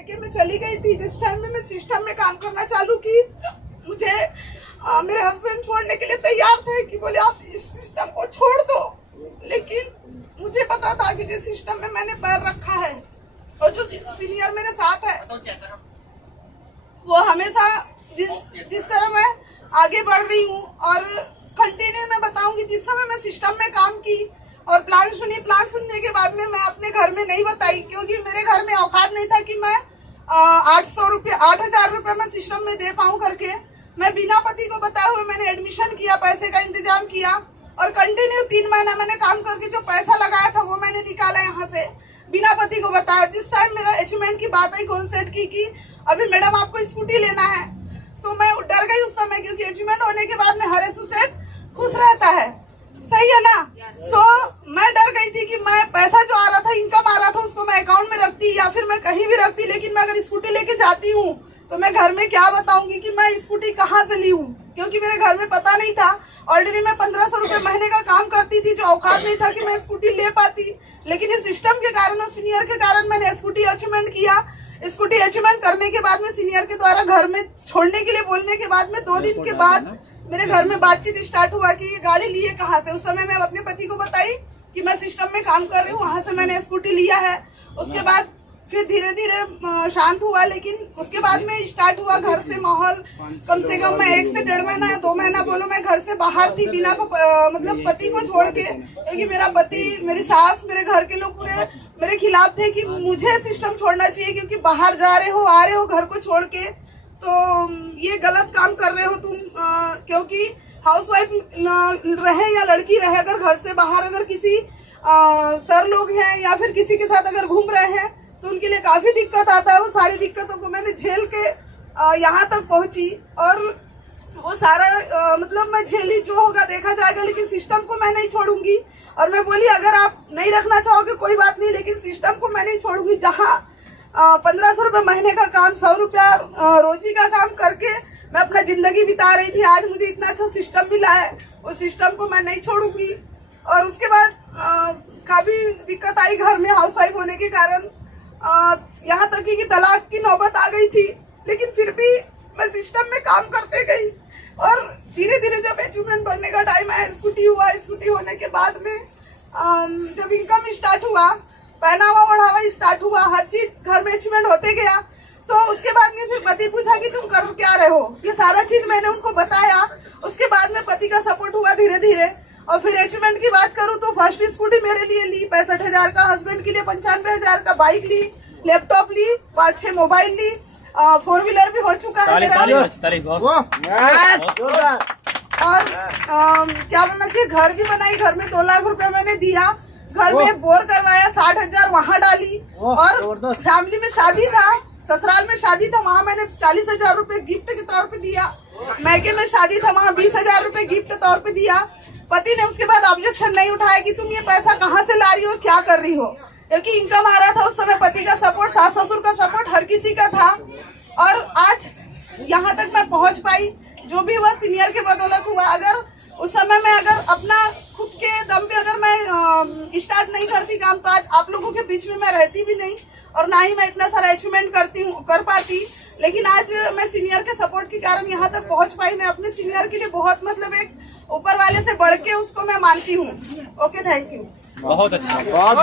मैके में चली गई थी जिस टाइम में मैं सिस्टम में काम करना चालू की। मुझे मेरे हस्बैंड छोड़ने के लिए तैयार थे कि बोले आप इस सिस्टम को छोड़ दो, लेकिन मुझे पता था कि जिस सिस्टम में मैंने पैर रखा है और जो सीनियर मेरे साथ है वो हमेशा जिस तरह मैं आगे बढ़ रही हूँ और कंटिन्यू मैं बताऊंगी। जिस समय मैं सिस्टम में काम की और प्लान सुनने के बाद में मैं अपने घर में नहीं बताई, क्योंकि मेरे घर में औकात नहीं था कि मैं 8,000 रुपये मैं सिस्टम में दे पाऊँ करके। मैं बिना पति को बताए हुए मैंने एडमिशन किया, पैसे का इंतजाम किया और कंटिन्यू 3 महीना मैंने काम करके जो पैसा लगाया था वो मैंने निकाला यहाँ से बिना पति को बताया। जिस टाइम मेरा अचीवमेंट की बात आई गोल सेट की कि अभी मैडम आपको स्कूटी लेना है, तो मैं डर गई उस समय, क्योंकि अचीवमेंट होने के बाद में हर एक सेट खुश रहता है, सही है ना। तो मैं डर गई थी कि मैं पैसा जो आ रहा था, इनकम आ रहा था, उसको मैं अकाउंट में रखती या फिर मैं कहीं भी रखती, लेकिन मैं अगर स्कूटी लेके जाती हूँ तो मैं घर में क्या बताऊंगी कि मैं स्कूटी कहाँ से ली हूँ, क्योंकि मेरे घर में पता नहीं था। ऑलरेडी मैं 1500 रुपये महीने का काम करती थी, जो औकात नहीं था कि मैं स्कूटी ले पाती, लेकिन इस सिस्टम के कारण और सीनियर के कारण मैंने स्कूटी अचीवमेंट किया। स्कूटी अचीवमेंट करने के बाद में सीनियर के द्वारा घर में छोड़ने के लिए बोलने के बाद में 2 दिन के बाद मेरे घर में बातचीत स्टार्ट हुआ कि ये गाड़ी लिए कहाँ से। उस समय मैं अपने पति को बताई कि मैं सिस्टम में काम कर रही हूँ, वहां से मैंने स्कूटी लिया है। उसके बाद फिर धीरे धीरे शांत हुआ, लेकिन उसके बाद में स्टार्ट हुआ घर से माहौल। कम से कम मैं 1 से 1.5 महीना या 2 महीना बोलो मैं घर से बाहर थी बिना को मतलब पति को छोड़ के, क्योंकि मेरा पति, मेरी सास, मेरे घर के लोग पूरे मेरे खिलाफ थे कि मुझे सिस्टम छोड़ना चाहिए, क्योंकि बाहर जा रहे हो, आ रहे हो घर को छोड़ के, तो ये गलत काम कर रहे हो तुम। क्योंकि हाउसवाइफ रहे या लड़की रहे, अगर घर से बाहर अगर किसी सर लोग हैं या फिर किसी के साथ अगर घूम रहे हैं तो उनके लिए काफी दिक्कत आता है। वो सारी दिक्कतों को मैंने झेल के यहाँ तक पहुंची और वो सारा मतलब मैं झेली, जो होगा देखा जाएगा, लेकिन सिस्टम को मैं नहीं छोड़ूंगी। और मैं बोली अगर आप नहीं रखना चाहोगे कोई बात नहीं, लेकिन सिस्टम को मैं नहीं छोड़ूंगी। जहाँ 1500 रुपये महीने का काम, 100 रुपया रोजी का काम करके मैं अपना जिंदगी बिता रही थी, आज मुझे इतना अच्छा सिस्टम मिला है, उस सिस्टम को मैं नहीं छोड़ूंगी। और उसके बाद काफी दिक्कत आई घर में हाउसवाइफ होने के कारण, यहाँ तक कि तलाक की नौबत आ गई थी, लेकिन फिर भी मैं सिस्टम में काम करते गई। और धीरे धीरे जब अचीवमेंट बढ़ने का टाइम आया, स्कूटी हुआ, स्कूटी होने के बाद में जब इनकम स्टार्ट हुआ, पहनावा ओढ़ावा स्टार्ट हुआ, हर चीज घर में अचीवमेंट होते गया, तो उसके बाद में फिर पति पूछा कि तुम कर क्या रहे हो, ये सारा चीज मैंने उनको बताया। उसके बाद में पति का सपोर्ट हुआ धीरे धीरे। और फिर अचीवमेंट की बात करूँ तो फर्स्ट स्कूटी मेरे लिए ली 65,000 का, हस्बैंड के लिए 95,000 का, बाइक ली, लैपटॉप ली, 5-6 मोबाइल ली, 4 व्हीलर भी हो चुका है मेरा। और क्या बोलना चाहिए, घर भी बनाई, घर में 2 लाख रुपए मैंने दिया, घर में बोर करवाया, 60,000 वहाँ डाली। और फैमिली में शादी था, ससुराल में शादी था, वहाँ मैंने 40,000 रुपए गिफ्ट के तौर पे दिया। मैके में शादी था, वहाँ 20,000 रुपए गिफ्ट के तौर पे दिया। पति ने उसके बाद ऑब्जेक्शन नहीं उठाया कि तुम ये पैसा कहाँ से ला रही हो, क्या कर रही हो, क्योंकि इनकम आ रहा था उस समय। पति का सपोर्ट, सास ससुर का सपोर्ट हर किसी का था। और आज यहाँ तक मैं पहुँच पाई, जो भी हुआ सीनियर के बदौलत हुआ। अगर उस समय में अगर अपना खुद के दम पे अगर मैं स्टार्ट नहीं करती काम, तो आज आप लोगों के बीच में मैं रहती भी नहीं और ना ही मैं इतना सारा अचीवमेंट कर पाती। लेकिन आज मैं सीनियर के सपोर्ट के कारण यहाँ तक पहुँच पाई। मैं अपने सीनियर के लिए बहुत मतलब एक ऊपर वाले से बढ़ के उसको मैं मानती हूँ। Okay, thank you. बहुत अच्छा।